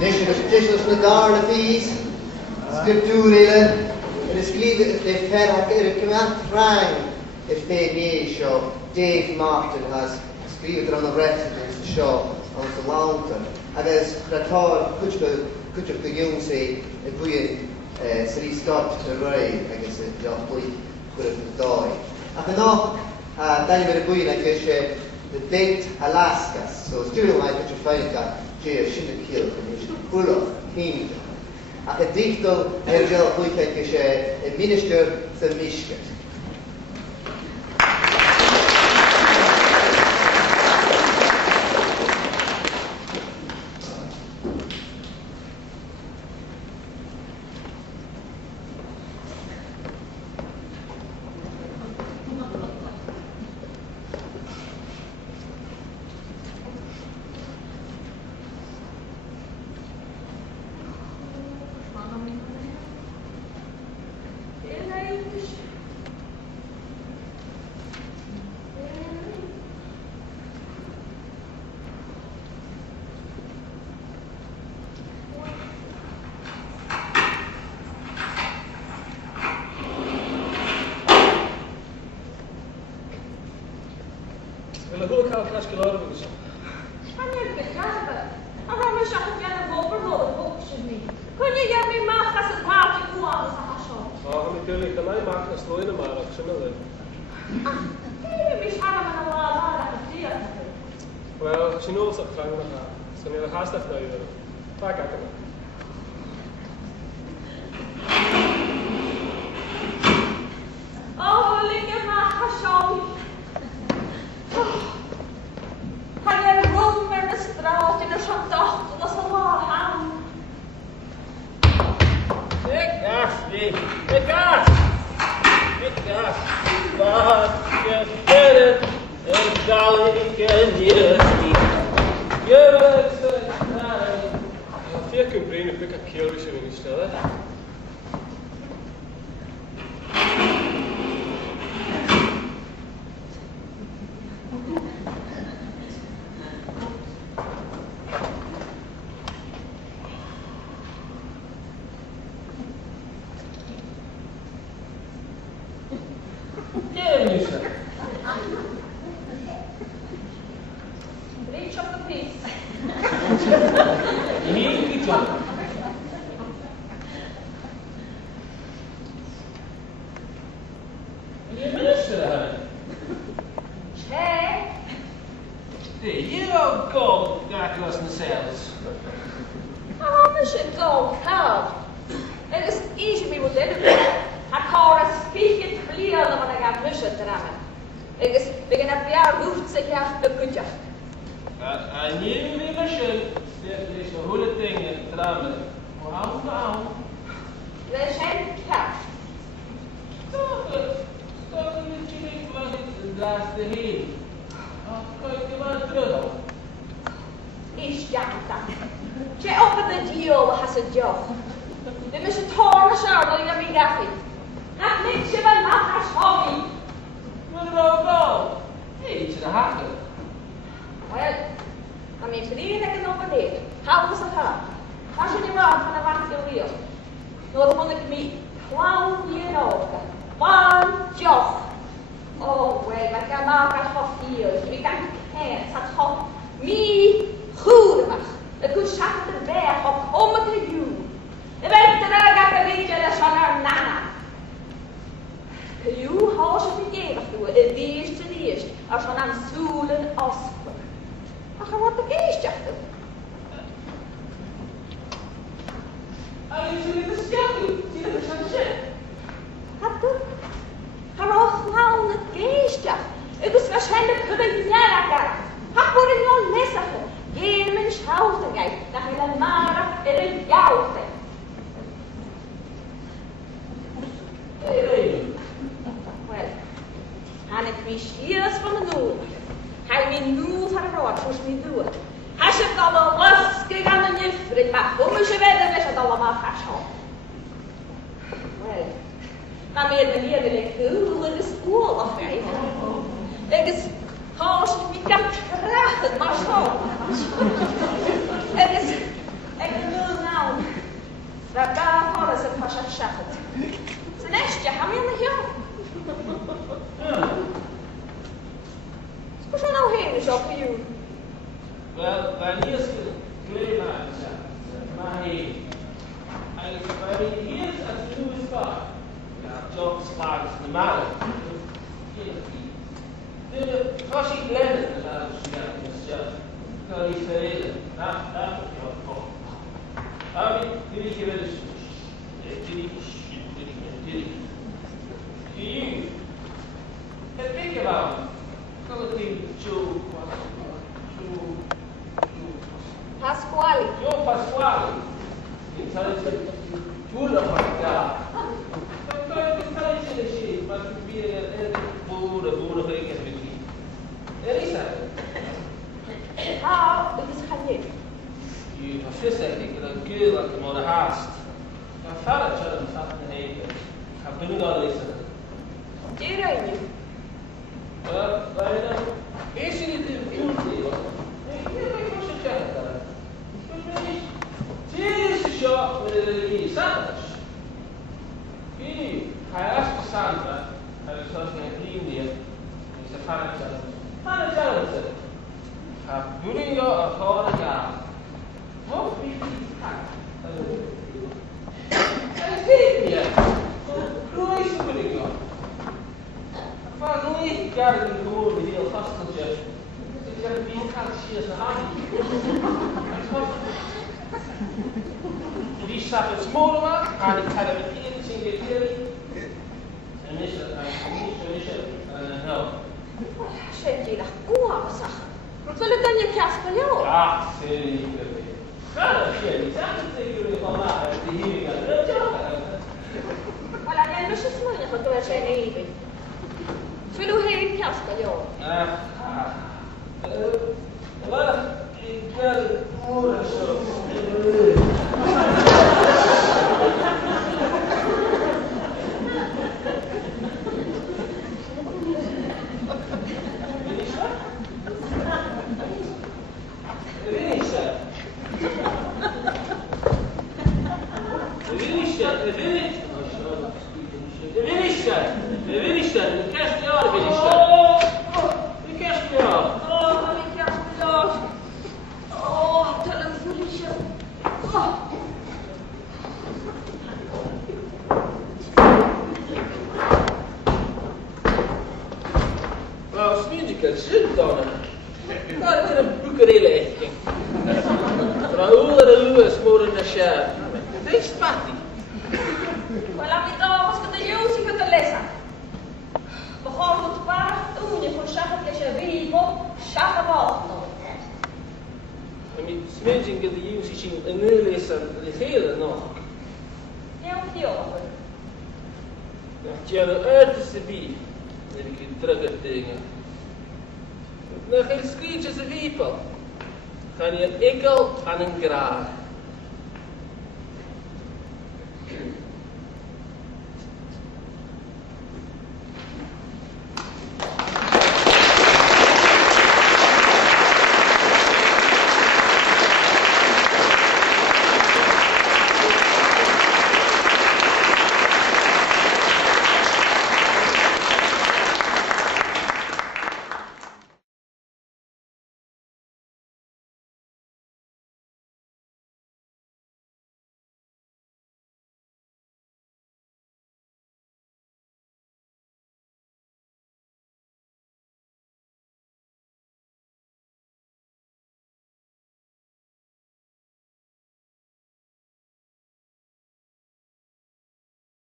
Dishes na Garna fees, scripturile, and scrive the fair command rang, if they need show. Dave Martin has scrived on the residence show on the Lanntair. And as Ratar, could you begin say, a good Sri Scott to Ray, I guess, a job week could have died. I can know, Daibhidh a good, I guess, the Deich Alaska, so still like what you find that Jay shouldn't kill, and he's full of kingdom. I can Deich though, I job week, I guess, a Ministear to Misgear. Well, she knows that Frank so near the house that now, back at them. Oh, look at my show. Kan je rond met de straat in de chandag, dat is een ham. Ik dacht niet. Ik dacht. Wat je verder. En Gaelic en je niet. Je bent zo klein. Vier kunt brengen, ik heb keelwisje in stellen. in the moon now. That guy Morrison is a pasha shafted. It's an extra, how many in the hill? What's on our hand is up for you? Well, when here's the clear man, my head. Here's a new spot. Job sparks the matter. The Tosg Glenn is just very fair. That's what you're for. I mean, did he give it a you can think about quality to Pasquale. Joe Pasquale. It's a tool of my God. Maar het is weer boeren gerekend met die. Er is dat. Ah, dat is geen. Je van vis eigenlijk, dan kun je dat maar de haast. Maar verder zullen we dat niet hebben. Ga binnen al lezen. Die rijden. Bijna. Is je niet in de buurt? Ik heb een beetje zeggen daar. Dit is de shop met de religie. Sanders. Hij asked Sandra, hij was zoals een vriendin, en ze van hetzelfde. Ga boeien je of horen gaan. Wat wie is het? En weet je, hoe is het boeien je? Van hoe is het garden gewoon een heel gasteltje? Ik zeg, wie gaat hier zijn hand? Die staat het smoren maar, en ik ga er met eerlijk zien gekregen. En is het een help. Scendi la cosa. Non te lo dai a caspio. Ja, zeker. Ga dat hier niet aan te tekenen van mij, die hier gaan. Dat is ook Voilà, mi hanno sostegnato quando la c'è nei libri. Se lo hai in caspio. Wel, ik ben Morrison. Donna. Guarda che un bucherele. Tra uno e due smuore una scia. Dei spatti. Quella mi trovo che te usi che te lesa. Begon het paard toen je voor schaffen dat je vivo, schaffen morto. En met smeding dat de usi zien een nul is en de hele nog. Ja, of die over. Dat je een uiterste bie. Dan heb ik je terug dingen. Nog geen screeches of people. Gaan je een ikkel aan een graag.